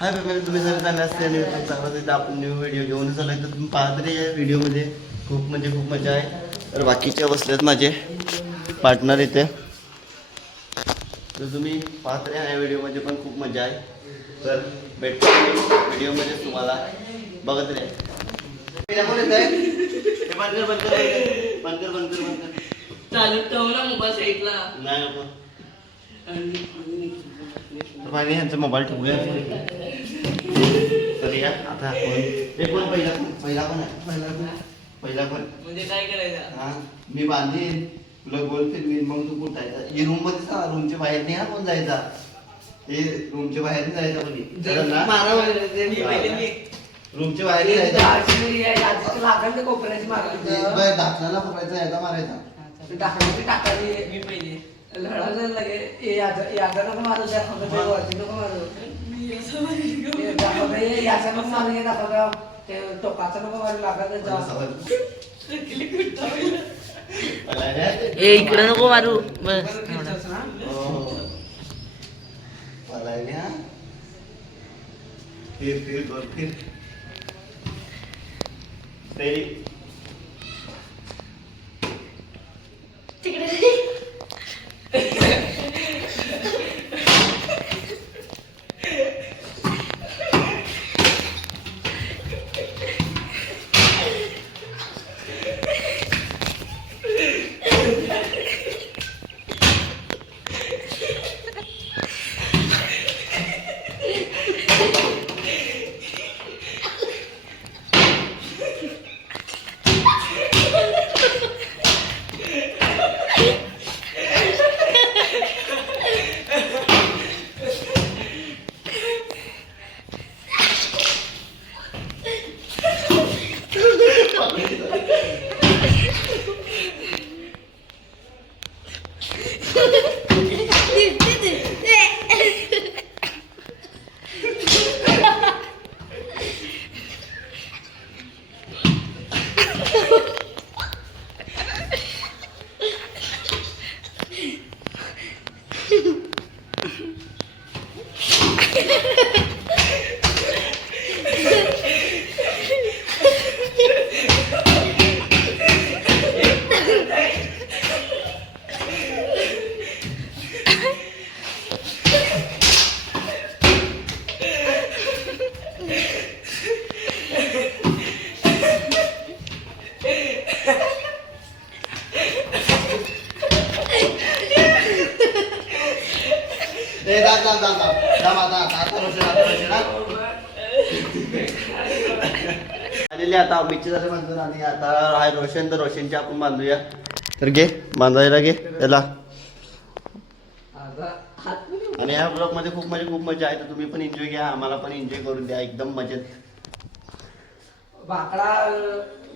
Hi family, तुम्ही जर चांगले असते आणि यूट्यूब चांगला असेल तर आपण न्यू व्हिडिओ घेऊनच आला तर तुम्ही पाहत तरी या व्हिडिओमध्ये खूप म्हणजे खूप मजा आहे. तर बाकीच्या बसलेत माझे पार्टनर इथे, तर तुम्ही पाहत राहा या व्हिडिओमध्ये पण खूप मजा आहे. तर भेटतो व्हिडिओमध्ये तुम्हाला बघत राहा. बंद कर बंद कर बंद कर बंद कर बंद कर चालू ठेव ना मोबाईल साईडला. नाही नको. तर ह्यांचा मोबाईल ठेवूया. तर या आता आपण ते पण पहिला पण म्हणजे काय करायचं? हा मी बांधीन तुला गोल फिरवीन मग तू कुठं जायचा. ही रूम मध्ये जा, रूमच्या बाहेर नाही हा कोण जायचा. हे रूमच्या बाहेर नाही जायचा कोणी. रूमच्या बाहेर नाही जायचा. दाखल्याला पकडायचा याचा मारायचा. टाकायची मी पहिले लढायला लागे याचा नको मारू वरती नको मारू याचा नको मारू दाखवता ते टोकाचा नको मारू लागत इकडे नको मारू बस. फिर फिर गोल फिर तेरी आलेले आता बीच झाले बांधून आणि आता आहे रोशन. तर रोशनची आपण बांधूया. तर घे बांधायला घे त्याला. आणि या ब्लॉग मध्ये खूप म्हणजे खूप मजा आहे. तर तुम्ही पण एन्जॉय घ्या, आम्हाला पण एन्जॉय करून द्या एकदम मजेत. बाकडा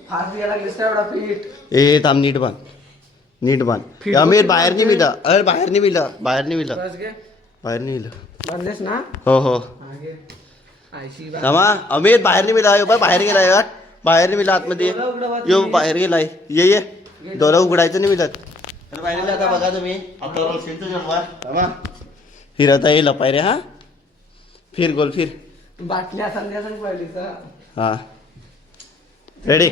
फास्ट घ्यायला लागलीस एवढा पीठ ए थांब नीट बांध नीट बांध. अमीर बाहेर नाही मिला. अरे बाहेर नाही मिला बाहेर नाही मिला बाहेर नाही मिला. बांधलेस ना? हो हो थांबा. अमित बाहेर नाही मिला. बाहेर गेलाय यार. बाहेर नाही मिला आतमध्ये. यो बाहेर गेलाय. ये डोळा उघडायचं नाही मिळत. तर बाहेर आता बघा तुम्ही आपला रोशनचं जन्म. थांबा फिरता येईल पायरे. हा फिर गोल फिर. बाटल्या संध्याकाळी पाहिलीस हा रेडी.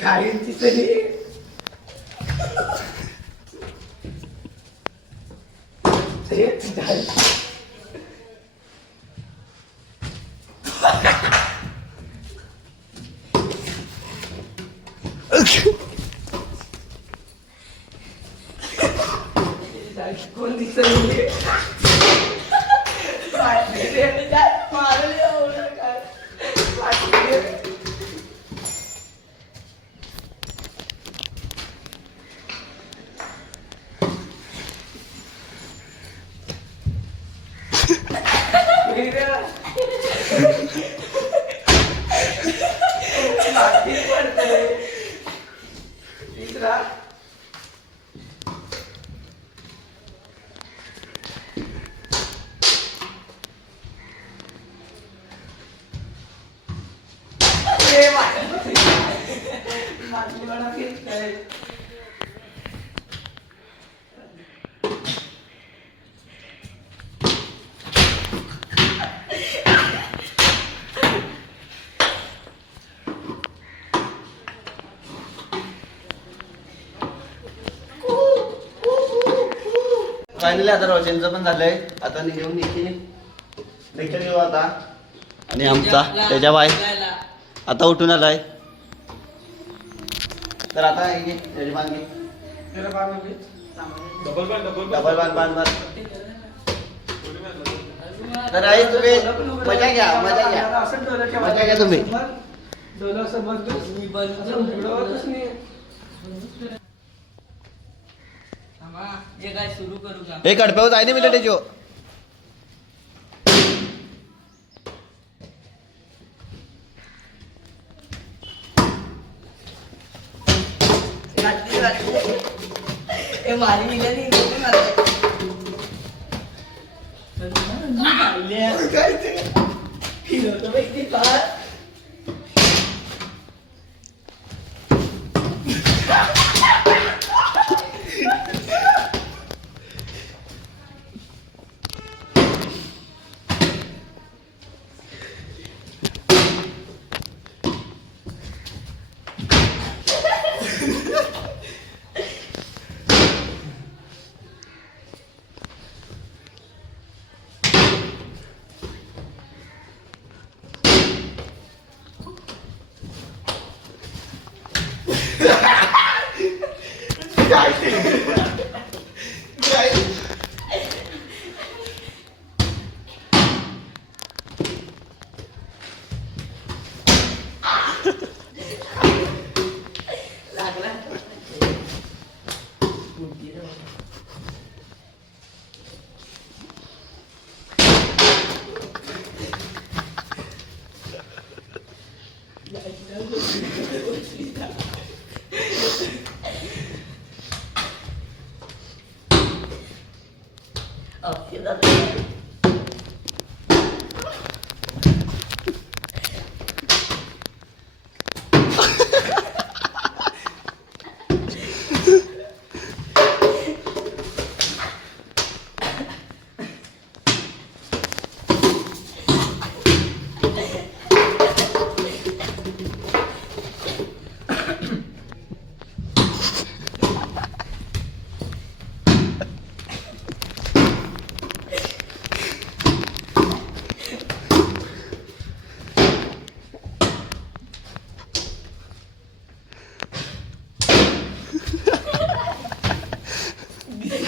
काहींची तरी कोण दिसत फायनली आता रोशनचं पण झालंय. आता घेऊन लेक्चर घेऊ आता. आणि आमचा त्याच्या बाय आता उठून आलाय. तर आता डबल बांध. तर आई तुम्ही मजा घ्या तुम्ही. सुरू करू का? हे कडप्यावर आहे ना मिलिटरीचो. मारी निघाली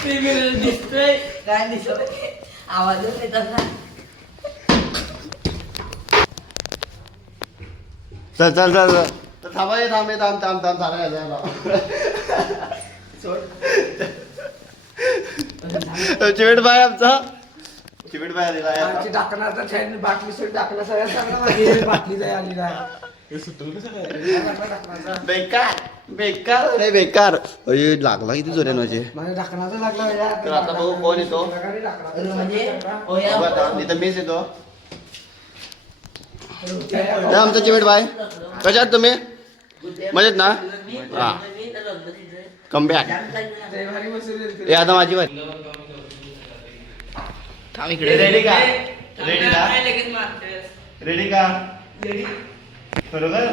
दिसतोय काय दिसत आवाजच येत असा. चल तर थांब चालायला चिमेट बाय आमचा चिमेट बाय आलेला टाकण्याचा छान बाटली सोड टाकला सगळ्यात चांगला माझी बाटली जाय आली बेकार अरे लागला किती जोऱ्यानं माझे. माझ्या ढाकणाचा लागला. तर आता बघू कोण येतो. इथं मीच येतो. आमचा चिमेट बाय कशात तुम्ही मजेत ना. हा कमबॅक. हे आता माझी बाय इकडे. रेडी का बरोबर.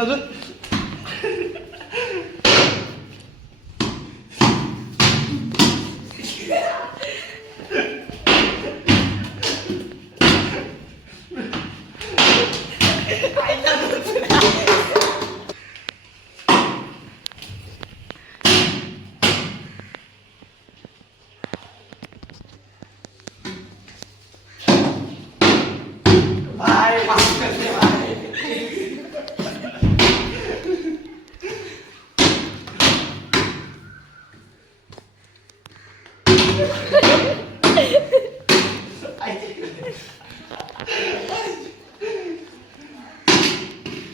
अजून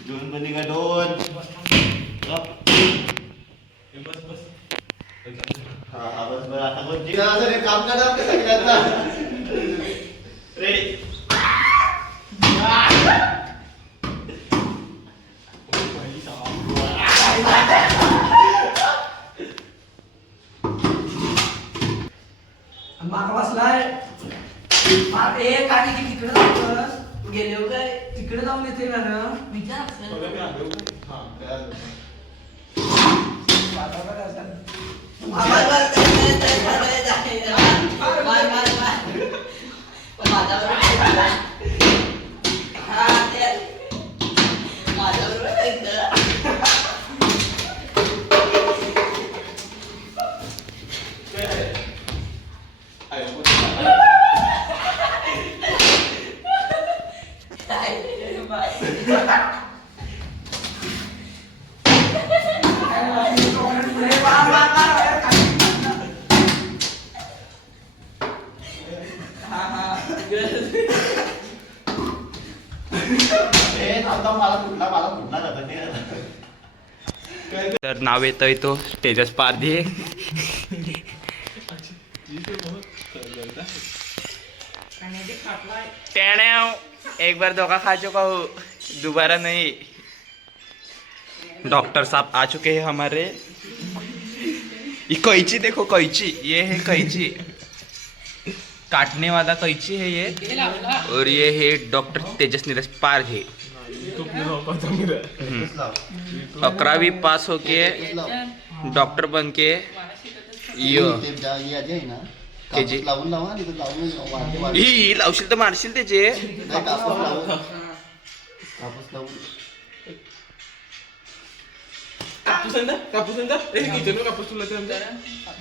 दोन बनी का दोन हा बस बरं आता बस जिरा असं रे काम करा आपल्या सगळ्यांचा रेडी माग बसलाय एक आणि की तिकडे जाऊन गेले काय तिकडे जाऊन येते ना विचार तर नाव येतोय तो तेजस पारधी. एक बार धोखा खा चुका हूँ, दोबारा नहीं. डॉक्टर साहब आ चुके हैं हमारे. ये कैंची देखो, कैंची, ये है कैंची, काटने वाला कैंची है ये. और ये है डॉक्टर तेजस नीरज पारधी. 11वी पास होके डॉक्टर बन के कापूस लावून लावा आणि तो लावून वाढते ही लावशील तर मारशील त्याचे. नाही कापूस लावून कापूस लावून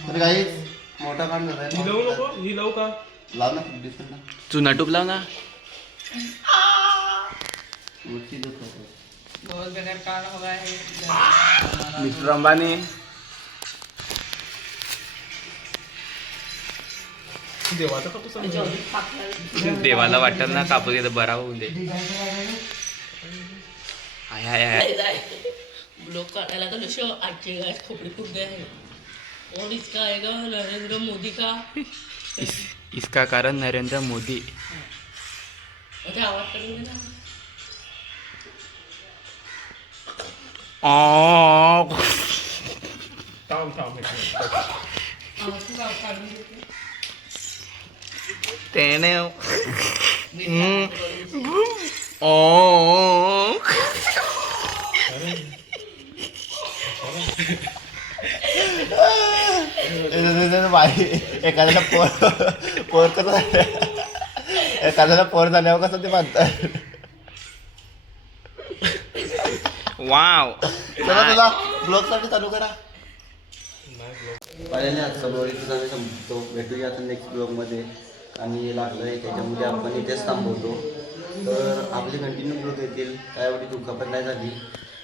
तर काही मोठा काम झालाय. लाव ना दिसत ना चुना टूप लाव ना. मूर्ती दुखत मिस्टर अंबानी. देवाला वाटत ना कापूस घेत बरा होऊन दे. हाय हाय हाय. ब्लॉग काटायला का लक्ष आजचे गाय खोपडी खूप गए हैं और इसका आएगा नरेंद्र मोदी का. इसका कारण नरेंद्र मोदी. अरे आवाज करेंगे ना. तेने एखाद्याला पोर कसं एखाद्याला पोर झाल्यावर कसं ते म्हणतात. वाव. चला तुला ब्लॉग साठी चालू करा. पाहिजे आजचा ब्लॉग इथेच आम्ही संपतो. भेटूया आता नेक्स्ट ब्लॉगमध्ये. आणि लागलं आहे त्याच्यामध्ये आपण इथेच थांबवतो. तर आपले कंटिन्यू ब्लॉग येतील. काय एवढी दुखापत नाही झाली.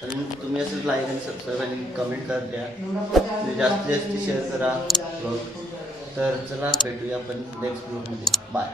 पण तुम्ही असं लाईक आणि सबस्क्राईब आणि कमेंट कर द्या. आणि जास्तीत जास्त शेअर करा ब्लॉग. तर चला भेटूया आपण नेक्स्ट ब्लॉगमध्ये. बाय.